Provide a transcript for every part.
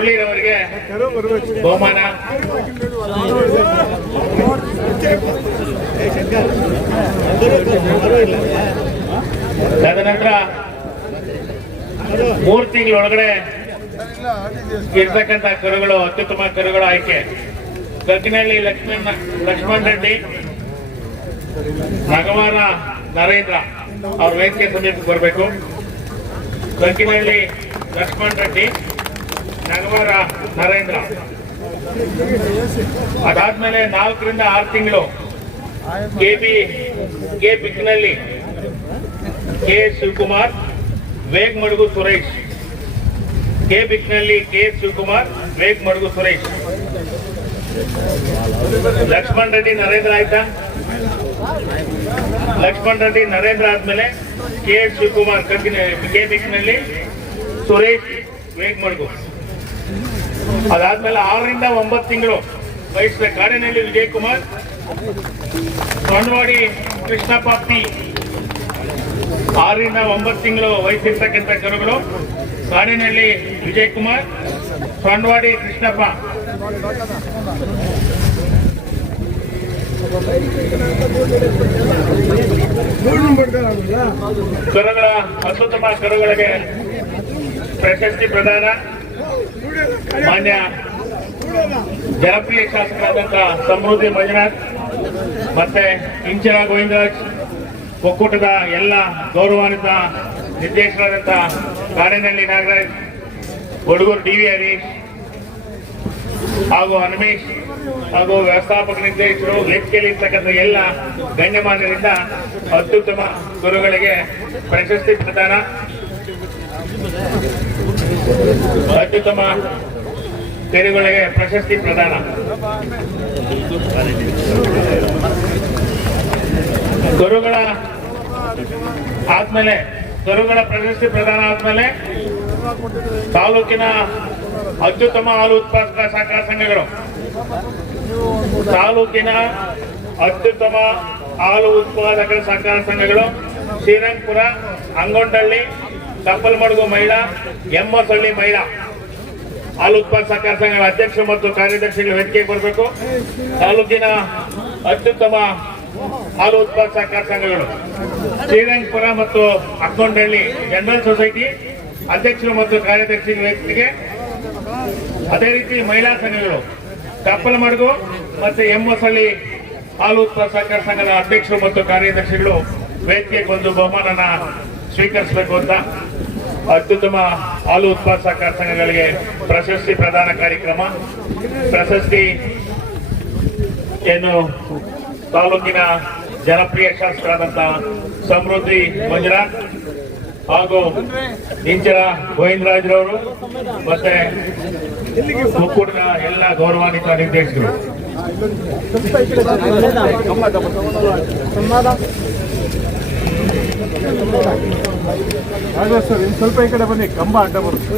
ಮುರಳೀರವರಿಗೆ ಬಹುಮಾನ. ತದನಂತರ 3 ತಿಂಗಳೊಳಗಡೆ ಇರ್ತಕ್ಕಂಥ ಕರುಗಳು ಅತ್ಯುತ್ತಮ ಕರುಗಳ ಆಯ್ಕೆ. ಗಗ್ಗಿನಹಳ್ಳಿ ಲಕ್ಷ್ಮಣ್ ರೆಡ್ಡಿ, ನಗವಾರ ನರೇಂದ್ರ ಅವ್ರ ವೇದಿಕೆ ಸಮೀಪಕ್ಕೆ ಬರಬೇಕು. ಗಗ್ಗಿನಹಳ್ಳಿ ಲಕ್ಷ್ಮಣ್ ರೆಡ್ಡಿ, ನಗವಾರ ನರೇಂದ್ರ. ಅದಾದ್ಮೇಲೆ 4 ರಿಂದ 6 ತಿಂಗಳು ಕೆ ಬಿಕ್ನಳ್ಳಿ ಕೆ ಶಿವಕುಮಾರ್, ವೇಗ್ ಮಡುಗು ಸುರೇಶ್. ಕೆ ಬಿಕ್ನಳ್ಳಿ ಕೆ ಶಿವಕುಮಾರ್, ವೇಗ್ ಮಡುಗು ಸುರೇಶ್. ಲಕ್ಷ್ಮಣ್ ರೆಡ್ಡಿ ನರೇಂದ್ರ ಆಯ್ತಾ? ಲಕ್ಷ್ಮಣ್ ರೆಡ್ಡಿ ನರೇಂದ್ರ ಆದ್ಮೇಲೆ ಕೆ ಶಿವಕುಮಾರ್ ಕೆ ಬಿಕ್ನಳ್ಳಿ, ಸುರೇಶ್ ವೇಗ್ ಮಡುಗು. ಅದಾದ್ಮೇಲೆ 6 ರಿಂದ 9 ತಿಂಗಳು ವಯಸ್ಸಿನ ಕಾಡಿನಹಳ್ಳಿ ವಿಜಯಕುಮಾರ್, ಸೊಂಡವಾಡಿ ಕೃಷ್ಣಪ್ಪ ಪಿ. 6 ರಿಂದ 9 ತಿಂಗಳು ವಯಸ್ಸಿರ್ತಕ್ಕಂಥ ಕರುಗಳು ಕಾಡಿನಹಳ್ಳಿ ವಿಜಯಕುಮಾರ್, ಸೊಂಡವಾಡಿ ಕೃಷ್ಣಪ್ಪ. ಕರುಗಳ ಅತ್ಯುತ್ತಮ ಕರುಗಳಿಗೆ ಪ್ರಶಸ್ತಿ ಪ್ರದಾನ. ಮಾನ್ಯ ಜನಪ್ರಿಯ ಶಾಸಕರಾದಂಥ ಸಮೃದ್ಧಿ ಮಂಜುನಾಥ್ ಮತ್ತೆ ಇಂಚರ ಗೋವಿಂದರಾಜ್, ಒಕ್ಕೂಟದ ಎಲ್ಲ ಗೌರವಾನ್ವಿತ ನಿರ್ದೇಶಕರಾದಂಥ ಕಾಡಿನಹಳ್ಳಿ ನಾಗರಾಜ್, ಹುಡುಗರು ಡಿ ವಿ ಹರೀಶ್ ಹಾಗೂ ಹನುಮೇಶ್ ಹಾಗೂ ವ್ಯವಸ್ಥಾಪಕ ನಿರ್ದೇಶಕರು, ವೇದಿಕೆಯಲ್ಲಿ ಇರ್ತಕ್ಕಂಥ ಎಲ್ಲ ಗಣ್ಯಮಾನ್ಯರಿಂದ ಅತ್ಯುತ್ತಮ ಗುರುಗಳಿಗೆ ಪ್ರಶಸ್ತಿ ಪ್ರದಾನ. ಅತ್ಯುತ್ತಮ ಕರುಗಳಿಗೆ ಪ್ರಶಸ್ತಿ ಪ್ರದಾನ. ಕರುಗಳ ಆದ್ಮೇಲೆ ಕರುಗಳ ಪ್ರಶಸ್ತಿ ಪ್ರದಾನ ಆದ್ಮೇಲೆ ತಾಲೂಕಿನ ಅತ್ಯುತ್ತಮ ಹಾಲು ಉತ್ಪಾದಕ ಸಹಕಾರ ಸಂಘಗಳು, ತಾಲೂಕಿನ ಅತ್ಯುತ್ತಮ ಹಾಲು ಉತ್ಪಾದಕ ಸಹಕಾರ ಸಂಘಗಳು ಶ್ರೀರಂಗಪುರ, ಅಂಗೊಂಡಳ್ಳಿ, ಕಪ್ಪಲಮಡುಗು ಮಹಿಳಾ, ಎಮ್ಮಸಳ್ಳಿ ಮಹಿಳಾ ಹಾಲು ಉತ್ಪಾದಕ ಸಹಕಾರ ಸಂಘಗಳ ಅಧ್ಯಕ್ಷರು ಮತ್ತು ಕಾರ್ಯದರ್ಶಿಗಳು ವೇದಿಕೆಗೆ ಬರಬೇಕು. ತಾಲೂಕಿನ ಅತ್ಯುತ್ತಮ ಹಾಲು ಉತ್ಪಾದಕ ಸಹಕಾರ ಸಂಘಗಳು ಶ್ರೀರಂಗಪುರ ಮತ್ತು ಅಂಗೊಂಡಳ್ಳಿ ಜನರಲ್ ಸೊಸೈಟಿ ಅಧ್ಯಕ್ಷರು ಮತ್ತು ಕಾರ್ಯದರ್ಶಿಗಳ ವೇದಿಕೆಗೆ. ಅದೇ ರೀತಿ ಮಹಿಳಾ ಸಂಘಗಳು ಕಪ್ಪಲಮಡುಗು ಮತ್ತು ಎಮ್ಮಸಳ್ಳಿ ಹಾಲು ಉತ್ಪಾದಕ ಸಹಕಾರ ಸಂಘದ ಅಧ್ಯಕ್ಷರು ಮತ್ತು ಕಾರ್ಯದರ್ಶಿಗಳು ವೇದಿಕೆಗೆ ಬಂದು ಬಹುಮಾನನ ಸ್ವೀಕರಿಸಬೇಕು ಅಂತ ಅತ್ಯುತ್ತಮ ಹಾಲು ಉತ್ಪಾದಕ ಸಹಕಾರ ಸಂಘಗಳಿಗೆ ಪ್ರಶಸ್ತಿ ಪ್ರದಾನ ಕಾರ್ಯಕ್ರಮ. ಪ್ರಶಸ್ತಿ ಏನು ತಾಲೂಕಿನ ಜನಪ್ರಿಯ ಶಾಸಕರಾದಂತಹ ಸಮೃದ್ಧಿ ಮಂಜುನಾಥ್ ಹಾಗೂ ಇಂಚರ ಗೋವಿಂದರಾಜ್ರವರು ಮತ್ತೆ ಒಕ್ಕೂಟದ ಎಲ್ಲ ಗೌರವಾನ್ವಿತ ನಿರ್ದೇಶಕರು. ಸರ್ ಇನ್ನು ಸ್ವಲ್ಪ ಈ ಕಡೆ ಬನ್ನಿ, ಕಂಬ ಅಡ್ಡ ಬರುತ್ತೆ.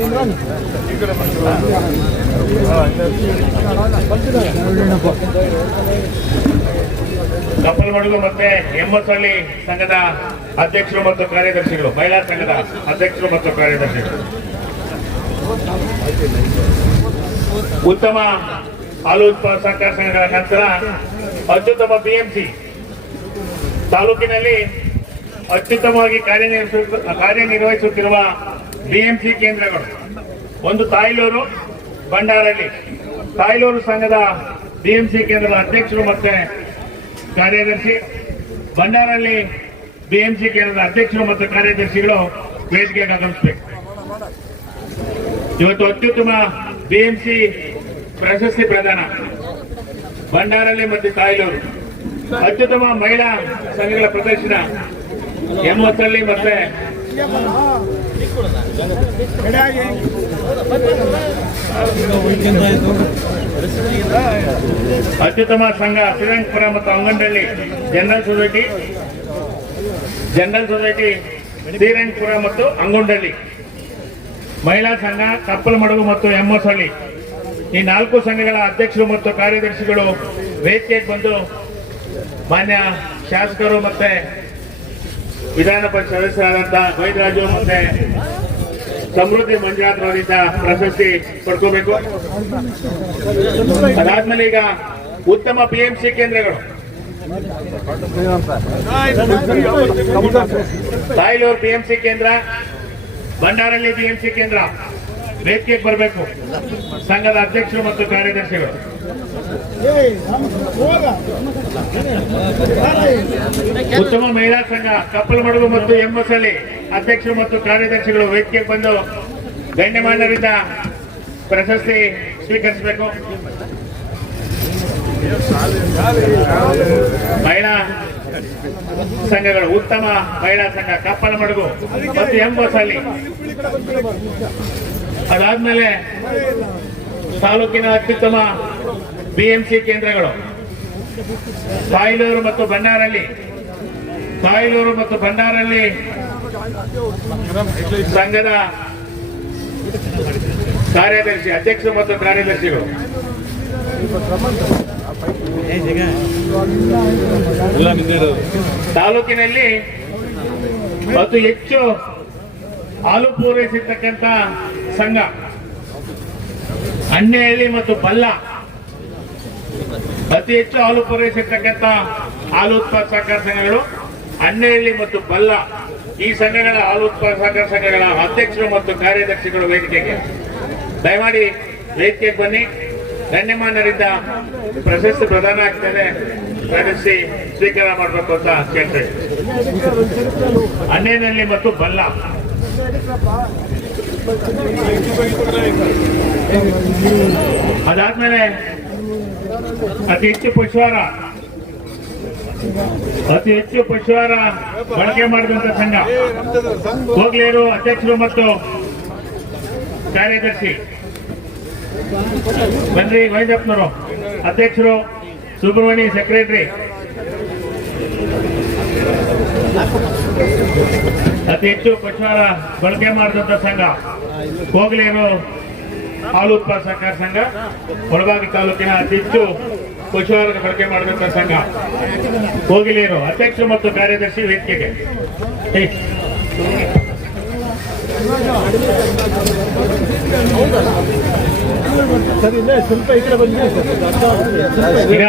ಕಪ್ಪಲಮಡುಗು ಮತ್ತೆ ಎಮ್ಮಸಳ್ಳಿ ಸಂಘದ ಅಧ್ಯಕ್ಷರು ಮತ್ತು ಕಾರ್ಯದರ್ಶಿಗಳು, ಮಹಿಳಾ ಸಂಘದ ಅಧ್ಯಕ್ಷರು ಮತ್ತು ಕಾರ್ಯದರ್ಶಿಗಳು. ಉತ್ತಮ ಹಾಲು ಉತ್ಪಾದಕ ಸಹಕಾರ ಸಂಘಗಳ ನಂತರ ಅತ್ಯುತ್ತಮ ಬಿಎಂಸಿ. ತಾಲೂಕಿನಲ್ಲಿ ಅತ್ಯುತ್ತಮವಾಗಿ ಕಾರ್ಯನಿರ್ವಹಿಸುತ್ತಿರುವ ಬಿಎಂಸಿ ಕೇಂದ್ರಗಳು ಒಂದು ತಾಯ್ಲೂರು, ಬಂಡಾರಹಳ್ಳಿ. ತಾಯ್ಲೂರು ಸಂಘದ ಬಿಎಂಸಿ ಕೇಂದ್ರದ ಅಧ್ಯಕ್ಷರು ಮತ್ತೆ ಕಾರ್ಯದರ್ಶಿ, ಬಂಡಾರಹಳ್ಳಿ ಬಿಎಂಸಿ ಕೇಂದ್ರದ ಅಧ್ಯಕ್ಷರು ಮತ್ತು ಕಾರ್ಯದರ್ಶಿಗಳು ವೇದಿಕೆಗೆ ಆಗಮಿಸಬೇಕು. ಇವತ್ತು ಅತ್ಯುತ್ತಮ ಬಿಎಂಸಿ ಪ್ರಶಸ್ತಿ ಪ್ರದಾನ ಬಂಡಾರಹಳ್ಳಿ ಮತ್ತು ತಾಯ್ಲೂರು. ಅತ್ಯುತ್ತಮ ಮಹಿಳಾ ಸಂಘಗಳ ಪ್ರದರ್ಶನ ಎಮ್ಮಸಳ್ಳಿ ಮತ್ತೆ ಅತ್ಯುತ್ತಮ ಸಂಘ ಶ್ರೀರಂಗಪುರ ಮತ್ತು ಅಂಗನಹಳ್ಳಿ ಜನರಲ್ ಸೊಸೈಟಿ ಶ್ರೀರಂಗಪುರ ಮತ್ತು ಅಂಗೊಂಡಳ್ಳಿ. ಮಹಿಳಾ ಸಂಘ ಕಪ್ಪಲಮಡುಗು ಮತ್ತು ಎಮ್ಮಸಳ್ಳಿ. ಈ 4 ಸಂಘಗಳ ಅಧ್ಯಕ್ಷರು ಮತ್ತು ಕಾರ್ಯದರ್ಶಿಗಳು ವೇದಿಕೆಗೆ ಬಂದು ಮಾನ್ಯ ಶಾಸಕರು ಮತ್ತೆ ವಿಧಾನ ಪರಿಷತ್ ಸದಸ್ಯರಾದಂತಹ ಗೋವಿಂದರಾಜು ಮತ್ತೆ ಸಮೃದ್ಧಿ ಮಂಜುನಾಥ್ ಅವರಿಂದ ಪ್ರಶಸ್ತಿ ಪಡ್ಕೋಬೇಕು. ಅದಾದ್ಮೇಲೆ ಈಗ ಉತ್ತಮ PMC ಕೇಂದ್ರಗಳು ತಾಯ್ಲೂರು PMC ಕೇಂದ್ರ, ಬಂಡಾರಳ್ಳಿ PMC ಕೇಂದ್ರ ವೇದಿಕೆಗೆ ಬರಬೇಕು. ಸಂಘದ ಅಧ್ಯಕ್ಷರು ಮತ್ತು ಕಾರ್ಯದರ್ಶಿಗಳು. ಉತ್ತಮ ಮಹಿಳಾ ಸಂಘ ಕಪ್ಪಲಮಡುಗು ಮತ್ತು ಎಮ್ಮಸಳ್ಳಿ ಅಧ್ಯಕ್ಷರು ಮತ್ತು ಕಾರ್ಯದರ್ಶಿಗಳು ವೇದಿಕೆಗೆ ಬಂದು ಗಣ್ಯಮಾನ್ಯರಿಂದ ಪ್ರಶಸ್ತಿ ಸ್ವೀಕರಿಸಬೇಕು. ಮಹಿಳಾ ಸಂಘಗಳು ಉತ್ತಮ ಮಹಿಳಾ ಸಂಘ ಕಪ್ಪಲಮಡುಗು ಮತ್ತು ಎಮ್ಮಸಳ್ಳಿ. ಅದಾದ್ಮೇಲೆ ತಾಲೂಕಿನ ಅತ್ಯುತ್ತಮ PMC ಕೇಂದ್ರಗಳು ತಾಯ್ಲೂರು ಮತ್ತು ಬಂಡಾರಳ್ಳಿ. ತಾಯ್ಲೂರು ಮತ್ತು ಬಂಡಾರಳ್ಳಿ ಸಂಘದ ಕಾರ್ಯದರ್ಶಿ ಅಧ್ಯಕ್ಷರು ಮತ್ತು ಕಾರ್ಯದರ್ಶಿಗಳು. ತಾಲೂಕಿನಲ್ಲಿ ಅತಿ ಹೆಚ್ಚು ಹಾಲು ಪೂರೈಸಿರ್ತಕ್ಕಂಥ ಸಂಘ ಅಣ್ಣೆಹಳ್ಳಿ ಮತ್ತು ಬಲ್ಲ. ಅತಿ ಹೆಚ್ಚು ಹಾಲು ಪೂರೈಸಿರ್ತಕ್ಕಂಥ ಹಾಲು ಉತ್ಪಾದಕ ಸಹಕಾರ ಸಂಘಗಳು ಅಣ್ಣೆಹಳ್ಳಿ ಮತ್ತು ಬಲ್ಲ. ಈ ಸಂಘಗಳ ಹಾಲು ಉತ್ಪಾದಕ ಸಹಕಾರ ಸಂಘಗಳ ಅಧ್ಯಕ್ಷರು ಮತ್ತು ಕಾರ್ಯದರ್ಶಿಗಳು ವೇದಿಕೆಗೆ ದಯಮಾಡಿ ವೇದಿಕೆಗೆ ಬನ್ನಿ. ಗಣ್ಯಮಾನ್ಯರಿಂದ ಪ್ರಶಸ್ತಿ ಪ್ರದಾನ ಆಗ್ತದೆ, ಪ್ರಶಸ್ತಿ ಸ್ವೀಕಾರ ಮಾಡಬೇಕು ಅಂತ ಕೇಳ್ತೇವೆ. ಅಣ್ಣೆಹಳ್ಳಿ ಮತ್ತು ಬಲ್ಲ. ಅದಾದ್ಮೇಲೆ ಅತಿ ಹೆಚ್ಚು ಪಶುಹಾರ ಬಳಕೆ ಮಾಡಿದಂತ ಸಂಘ ಹೋಗ್ಲೇರು ಅಧ್ಯಕ್ಷರು ಮತ್ತು ಕಾರ್ಯದರ್ಶಿ ಬನ್ರಿ. ವೈದ್ಯಪ್ಪನವರು ಅಧ್ಯಕ್ಷರು, ಸುಬ್ರಹ್ಮಣ್ಯ ಸೆಕ್ರೆಟರಿ. ಅತಿ ಹೆಚ್ಚು ಪಶುಹಾರ ಬಳಕೆ ಮಾಡಿದಂತ ಸಂಘ ಹೋಗ್ಲೇರು ಹಾಲು ಉತ್ಪಾದಕ ಸಹಕಾರ ಸಂಘ. ಮುಳಬಾಗಿಲು ತಾಲೂಕಿನ ಅತಿ ಹೆಚ್ಚು ಪಶುಹಾರ ಬಳಕೆ ಮಾಡಿದಂತ ಸಂಘ ಹೋಗಿಲೇರು ಅಧ್ಯಕ್ಷರು ಮತ್ತು ಕಾರ್ಯದರ್ಶಿ ವೇದಿಕೆಗೆ. ಈಗ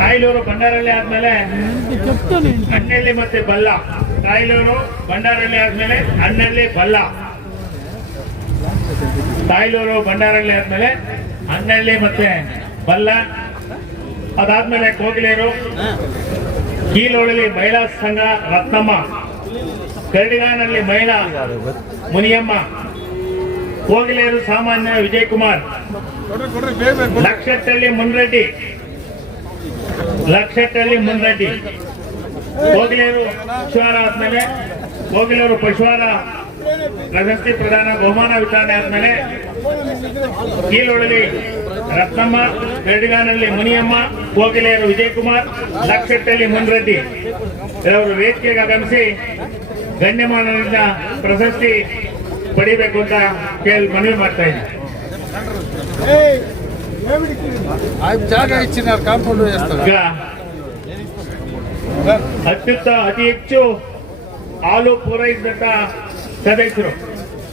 ತಾಯ್ಲೂರು ಬಂಡಾರಳ್ಳಿ ಆದ್ಮೇಲೆ ಅಣ್ಣಳ್ಳಿ ಮತ್ತೆ ಬಲ್ಲ. ತಾಯ್ಲೂರು ಬಂಡಾರಳ್ಳಿ ಆದ್ಮೇಲೆ ಅಣ್ಣಳ್ಳಿ ಬಲ್ಲ. ತಾಯ್ಲೂರು ಬಂಡಾರಳ್ಳಿ ಆದ್ಮೇಲೆ ಅಣ್ಣಳ್ಳಿ ಮತ್ತೆ ಬಲ್ಲ. ಅದಾದ್ಮೇಲೆ ಕೋಗಿಲೇರು, ಕೀಲೋಳಲಿ ಮಹಿಳಾ ಸಂಘ ರತ್ನಮ್ಮ, ಕರಡಿಗಾನಲ್ಲಿ ಮಹಿಳಾ ಮುನಿಯಮ್ಮ, ಕೋಗಿಲೇರು ಸಾಮಾನ್ಯ ವಿಜಯಕುಮಾರ್, ಲಕ್ಷಟ್ಟಳ್ಳಿ ಮುನ್ರೆಡ್ಡಿ, ಕೋಗಿಲೇರು ಪಶುಹಾರ ಆದ್ಮೇಲೆ ಕೋಗಿಲೇರು ಪಶುಹಾರ ಪ್ರಶಸ್ತಿ ಪ್ರದಾನ ಬಹುಮಾನ ವಿತರಣೆ ಆದ್ಮೇಲೆ ಕೀಲೊಳಲಿ ರತ್ನಮ್ಮ, ಕರಡಿಗಾನಲ್ಲಿ ಮುನಿಯಮ್ಮ, ಕೋಗಿಲೇರು ವಿಜಯಕುಮಾರ್, ಲಕ್ಷಟ್ಟಳ್ಳಿ ಮುನ್ರೆಡ್ಡಿ ಇವರು ವೇದಿಕೆಗೆ ಆಗಮಿಸಿ ಗಣ್ಯಮಾನ್ಯರಿಂದ ಪ್ರಶಸ್ತಿ ಪಡಿಬೇಕು ಅಂತ ಮನವಿ ಮಾಡ್ತಾ ಇದ್ದೀನಿ. ಈಗ ಅತಿ ಹೆಚ್ಚು ಹಾಲು ಪೂರೈಸಿದಂತ ಸದಸ್ಯರು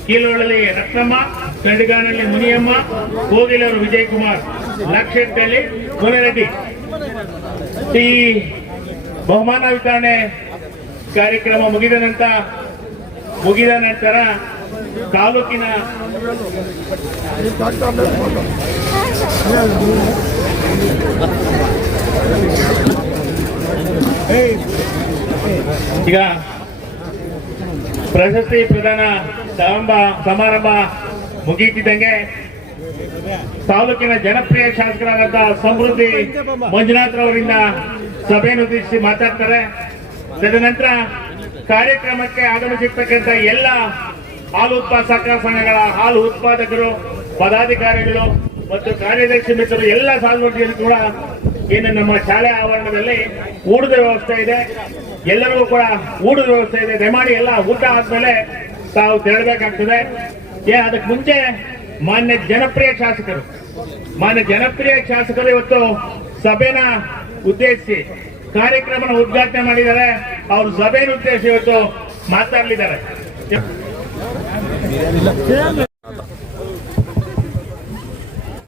ಕೀಲೊಳಲಿ ರತ್ನಮ್ಮ, ಕರಡಿಗಾನಲ್ಲಿ ಮುನಿಯಮ್ಮ, ಕೋಗಿಲೂರು ವಿಜಯಕುಮಾರ್, ಲಕ್ಷಟ್ಟಳ್ಳಿ ಮುನಿರೆಡ್ಡಿ. ಈ ಬಹುಮಾನ ವಿತರಣೆ ಕಾರ್ಯಕ್ರಮ ಮುಗಿದ ನಂತರ ತಾಲೂಕಿನ ಈಗ ಪ್ರಶಸ್ತಿ ಪ್ರದಾನ ಸಮಾರಂಭ ಮುಗಿಯುತ್ತಿದ್ದಂಗೆ ತಾಲೂಕಿನ ಜನಪ್ರಿಯ ಶಾಸಕರಾದಂತಹ ಸಮೃದ್ಧಿ ಮಂಜುನಾಥ್ ಅವರಿಂದ ಸಭೆಯನ್ನು ಉದ್ದೇಶಿಸಿ ಮಾತಾಡ್ತಾರೆ. ತದನಂತರ ಕಾರ್ಯಕ್ರಮಕ್ಕೆ ಆಗಮಿಸಿರ್ತಕ್ಕಂಥ ಎಲ್ಲ ಹಾಲು ಉತ್ಪಾದಕ ಸಹಕಾರ ಸಂಘಗಳ ಹಾಲು ಉತ್ಪಾದಕರು, ಪದಾಧಿಕಾರಿಗಳು ಮತ್ತು ಕಾರ್ಯದರ್ಶಿ ಮಿತ್ರರು ಎಲ್ಲ ಸಾರ್ವಜನಿಕರು ಕೂಡ ಏನು ನಮ್ಮ ಶಾಲೆ ಆವರಣದಲ್ಲಿ ಊಟದ ವ್ಯವಸ್ಥೆ ಇದೆ, ಎಲ್ಲರಿಗೂ ಕೂಡ ಊಟದ ವ್ಯವಸ್ಥೆ ಇದೆ. ದಯಮಾಡಿ ಎಲ್ಲ ಊಟ ಆದ್ಮೇಲೆ ತಾವು ತೆರಳಬೇಕಾಗ್ತದೆ. ಅದಕ್ಕೆ ಮುಂಚೆ ಮಾನ್ಯ ಜನಪ್ರಿಯ ಶಾಸಕರು ಇವತ್ತು ಸಭೆನ ಉದ್ದೇಶಿಸಿ ಕಾರ್ಯಕ್ರಮನ ಉದ್ಘಾಟನೆ ಮಾಡಿದ್ದಾರೆ. ಅವರು ಸಭೆಯನ್ನು ಉದ್ದೇಶಿಸಿ ಇವತ್ತು ಮಾತಾಡಲಿದ್ದಾರೆ. ಇಲ್ಲ